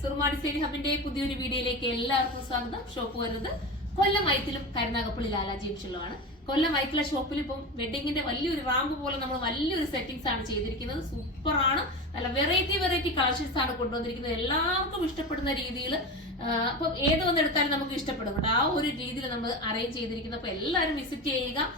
സുറുമ design ഹബിന്റെ പുതിയൊരു വീഡിയോയിലേക്ക് എല്ലാവർക്കും സ്വാഗതം. ഷോപ്പ് വരുന്നത് കൊല്ലം വൈത്തിലും കരുനാഗപ്പള്ളി ലാലാ ജംഗ്ഷനിലുമാണ്. കൊല്ലം വൈത്തില ഷോപ്പിൽ ഇപ്പം വെഡിങ്ങിന്റെ വലിയൊരു റാമ്പ് പോലെ നമ്മൾ വലിയൊരു സെറ്റിംഗ്സ് ആണ് ചെയ്തിരിക്കുന്നത്. സൂപ്പറാണ്. നല്ല വെറൈറ്റി കളക്ഷൻസ് ആണ് കൊണ്ടുവന്നിരിക്കുന്നത്. എല്ലാവർക്കും ഇഷ്ടപ്പെടുന്ന രീതിയിൽ അപ്പൊ ഏത് വന്നെടുത്താലും നമുക്ക് ഇഷ്ടപ്പെടും കേട്ടോ. ആ ഒരു രീതിയിൽ നമ്മൾ അറേഞ്ച് ചെയ്തിരിക്കുന്നത്. അപ്പൊ എല്ലാവരും വിസിറ്റ് ചെയ്യുക.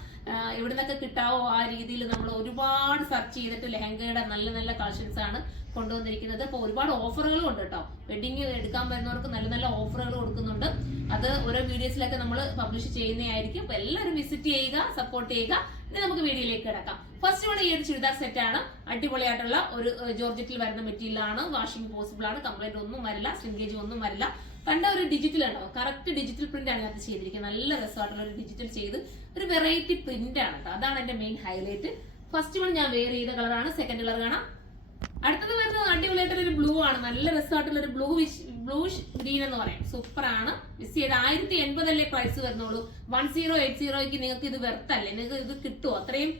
എവിടുന്നൊക്കെ കിട്ടാവോ ആ രീതിയിൽ നമ്മൾ ഒരുപാട് സെർച്ച് ചെയ്തിട്ട് ലെഹങ്കയുടെ നല്ല നല്ല കളക്ഷൻസ് ആണ് കൊണ്ടുവന്നിരിക്കുന്നത്. അപ്പൊ ഒരുപാട് ഓഫറുകളും ഉണ്ട് കേട്ടോ. വെഡിങ് എടുക്കാൻ വരുന്നവർക്ക് നല്ല നല്ല ഓഫറുകൾ കൊടുക്കുന്നുണ്ട്. അത് ഓരോ വീഡിയോസിലൊക്കെ നമ്മൾ പബ്ലിഷ് ചെയ്യുന്നതായിരിക്കും. അപ്പൊ എല്ലാവരും വിസിറ്റ് ചെയ്യുക, സപ്പോർട്ട് ചെയ്യുക. ഇനി നമുക്ക് വീഡിയോയിലേക്ക് കിടക്കാം. ഫസ്റ്റ് വൺ ഈ ഒരു ചുരിദാർ സെറ്റ് ആണ്. അടിപൊളിയായിട്ടുള്ള ഒരു ജോർജറ്റിൽ വരുന്ന മെറ്റീരിയൽ ആണ്. വാഷിംഗ് പോസിബിൾ ആണ്. കംപ്ലൈന്റ് ഒന്നും വരില്ല, സ്ലിങ്കേജ് ഒന്നും വരില്ല. കണ്ട ഒരു ഡിജിറ്റൽ ആണോ, കറക്റ്റ് ഡിജിറ്റൽ പ്രിന്റ് ആണ് അത് ചെയ്തിരിക്കുന്നത്. നല്ല രസമായിട്ടുള്ള ഒരു ഡിജിറ്റൽ ചെയ്ത് ഒരു വെറൈറ്റി പ്രിന്റ് ആണ് കേട്ടോ. അതാണ് എന്റെ മെയിൻ ഹൈലൈറ്റ്. ഫസ്റ്റ് വൺ ഞാൻ വെയർ ചെയ്ത കളറാണ്. സെക്കൻഡ് കളർ കാണാം. അടുത്തത് വരുന്നത് അടിപൊളിയായിട്ടുള്ള ഒരു ബ്ലൂ ആണ്. നല്ല രസമായിട്ടുള്ള ഒരു ബ്ലൂഷ് ഗ്രീൻ എന്ന് പറയാം. സൂപ്പർ ആണ്. മിസ് ചെയ്ത് 1080 അല്ലേ പ്രൈസ് വരുന്നുള്ളൂ. 1080ക്ക് നിങ്ങൾക്ക് ഇത് വെർത്തല്ലേ, നിങ്ങൾക്ക് ഇത് കിട്ടുമോ? അത്രയും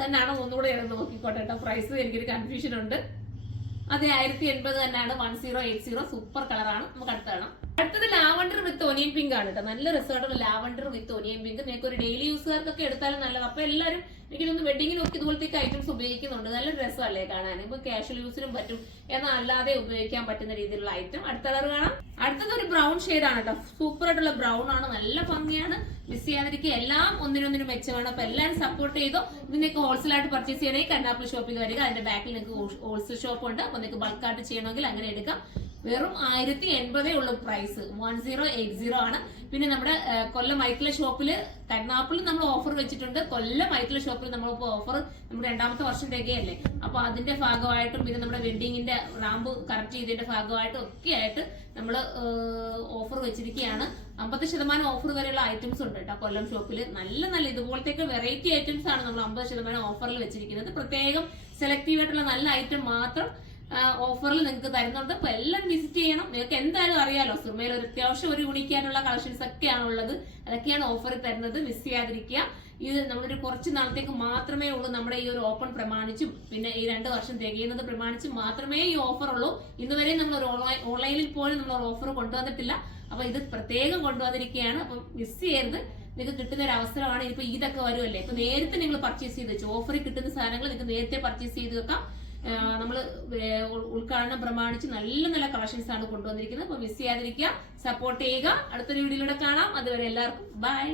തന്നെയാണ്. ഒന്നുകൂടെ നോക്കിക്കോട്ടെ കേട്ടോ. പ്രൈസ് എനിക്കൊരു കൺഫ്യൂഷൻ ഉണ്ട്. അതെ, 1080 തന്നെയാണ്. 1080 സൂപ്പർ കളറാണ്. നമുക്ക് അടുത്ത് കാണാം. അടുത്തത് ലാവണ്ടർ വിത്ത് ഒനിയൻ പിങ്ക് ആണ് കേട്ടോ. നല്ല രസമായിട്ടുള്ള ലാവണ്ടർ വിത്ത് ഒനിയൻ പിങ്ക്. നിങ്ങൾക്ക് ഒരു ഡെയിലി യൂസുകാർക്കൊക്കെ എടുത്താലും നല്ലത്. അപ്പൊ എല്ലാവരും എനിക്കൊന്ന് വെഡിങ്ങിനൊക്കെ ഇതുപോലത്തെ ഐറ്റംസ് ഉപയോഗിക്കുന്നുണ്ട്. നല്ല രസമല്ലേ കാണാൻ. ഇപ്പൊ കാഷ്വൽ യൂസിനും പറ്റും, എന്നാൽ അല്ലാതെ ഉപയോഗിക്കാൻ പറ്റുന്ന രീതിയിലുള്ള ഐറ്റം. അടുത്ത കളർ കാണാം. അടുത്തത് ഒരു ബ്രൗൺ ഷെയ്ഡാണ് കേട്ടോ. സൂപ്പർ ആയിട്ടുള്ള ബ്രൗൺ ആണ്. നല്ല ഭംഗിയാണ്. മിസ് ചെയ്യാതിരിക്കുക. എല്ലാം ഒന്നിനൊന്നിനും മെച്ചമാണ്. അപ്പൊ എല്ലാവരും സപ്പോർട്ട് ചെയ്തോ. ഇത് നിങ്ങൾക്ക് ഹോൾസെയിൽ ആയിട്ട് പർച്ചേസ് ചെയ്യണമെങ്കിൽ കരുനാഗപ്പള്ളി ഷോപ്പിൽ വരിക. അതിന്റെ ബാക്കിൽ നിങ്ങൾക്ക് ഹോൾസെയിൽ ഷോപ്പ് ഉണ്ട്. അപ്പൊ നിങ്ങൾക്ക് ബൾക്കായിട്ട് ചെയ്യണമെങ്കിൽ അങ്ങനെ എടുക്കാം. വെറും 1080 ഉള്ള പ്രൈസ്. 1080 ആണ്. പിന്നെ നമ്മുടെ കൊല്ലം മൈക്കിള ഷോപ്പില് കരുനാഗപ്പള്ളി നമ്മൾ ഓഫർ വെച്ചിട്ടുണ്ട്. കൊല്ലം മൈക്കിള ഷോപ്പിൽ നമ്മളിപ്പോ ഓഫർ നമ്മുടെ 2ാമത്തെ വർഷം തികയല്ലേ. അപ്പൊ അതിന്റെ ഭാഗമായിട്ടും പിന്നെ നമ്മുടെ വെഡിങ്ങിന്റെ റാമ്പ് കറക്റ്റ് ചെയ്തതിന്റെ ഭാഗമായിട്ടും ഒക്കെ ആയിട്ട് നമ്മൾ ഓഫർ വെച്ചിരിക്കുകയാണ്. 50% ഓഫർ വരെയുള്ള ഐറ്റംസ് ഉണ്ട് കേട്ടോ കൊല്ലം ഷോപ്പിൽ. നല്ല നല്ല ഇതുപോലത്തെ വെറൈറ്റി ഐറ്റംസ് ആണ് നമ്മൾ 50% ഓഫറിൽ വെച്ചിരിക്കുന്നത്. പ്രത്യേകം സെലക്റ്റീവ് ആയിട്ടുള്ള നല്ല ഐറ്റം മാത്രം ഓഫറിൽ നിങ്ങൾക്ക് തരുന്നുണ്ട്. അപ്പൊ എല്ലാം വിസിറ്റ് ചെയ്യണം. നിങ്ങൾക്ക് എന്തായാലും അറിയാലോ, സുറുമയിൽ ഒരു അത്യാവശ്യം ഒരു യൂണിക്കായിട്ടുള്ള കളക്ഷൻസ് ഒക്കെയാണ് ഉള്ളത്. അതൊക്കെയാണ് ഓഫറിൽ തരുന്നത്. മിസ് ചെയ്യാതിരിക്കുക. ഇത് നമ്മളൊരു കുറച്ച് നാളത്തേക്ക് മാത്രമേ ഉള്ളൂ. നമ്മുടെ ഈ ഒരു ഓപ്പൺ പ്രമാണിച്ചും പിന്നെ ഈ 2 വർഷം തികയുന്നത് പ്രമാണിച്ചും മാത്രമേ ഈ ഓഫർ ഉള്ളൂ. ഇന്നുവരെ നമ്മൾ ഓൺലൈനിൽ പോലും നമ്മൾ ഓഫർ കൊണ്ടുവന്നിട്ടില്ല. അപ്പൊ ഇത് പ്രത്യേകം കൊണ്ടുവന്നിരിക്കുകയാണ്. അപ്പൊ മിസ് ചെയ്യരുത്. നിങ്ങൾക്ക് കിട്ടുന്ന ഒരു അവസരമാണ്. ഇപ്പൊ ഇതൊക്കെ വരുമല്ലേ, ഇപ്പൊ നേരത്തെ നിങ്ങൾ പർച്ചേസ് ചെയ്ത് വെച്ചു. ഓഫറിൽ കിട്ടുന്ന സാധനങ്ങൾ നിങ്ങൾക്ക് നേരത്തെ പർച്ചേസ് ചെയ്ത് വെക്കാം. നമ്മള് ഉദ്ഘാടനം പ്രമാണിച്ച് നല്ല നല്ല കളക്ഷൻസ് ആണ് കൊണ്ടുവന്നിരിക്കുന്നത്. അപ്പൊ മിസ് ചെയ്യാതിരിക്കുക, സപ്പോർട്ട് ചെയ്യുക. അടുത്തൊരു വീഡിയോയിലൂടെ കാണാം. അതുവരെ എല്ലാവർക്കും ബൈ.